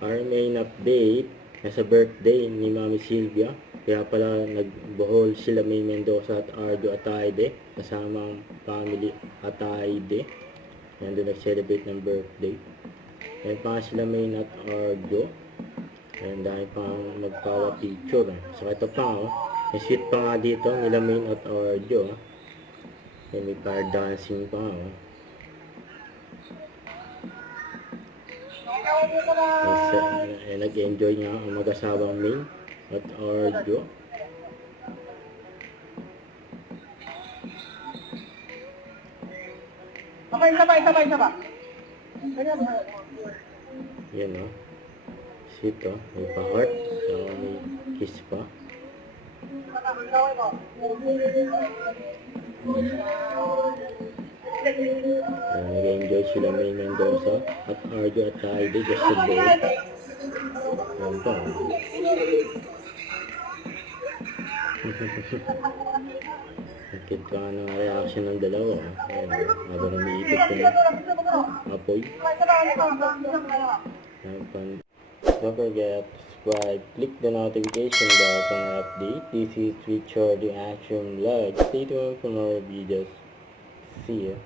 Our main update, nasa birthday ni Mami Silvia. Kaya pala nagbohol sila May Mendoza at Arjo Ataide kasama ang family Ataide. Yan doon nag-celebrate ng birthday. Yan pa nga sila May at Arjo. Yan dahil pang magpawa picture. So ito pa may sweet pa nga dito nila May at Arjo. Yan may bar dancing pa nag-enjoy nga ang mag-asawang May at Arjo. Sabay. Yan sweet may pa-heart. So may kiss pa. Nag-enjoy sila May Mendoza at Arjo at Taide just today. Yan pa. Nakit ka ng reaction ng dalawa. Ayan, habang umiikot ko ng apoy. Don't forget to subscribe, click the notification bell for more update. This is Richard Reaction Vlog. Stay tuned for more videos. See ya.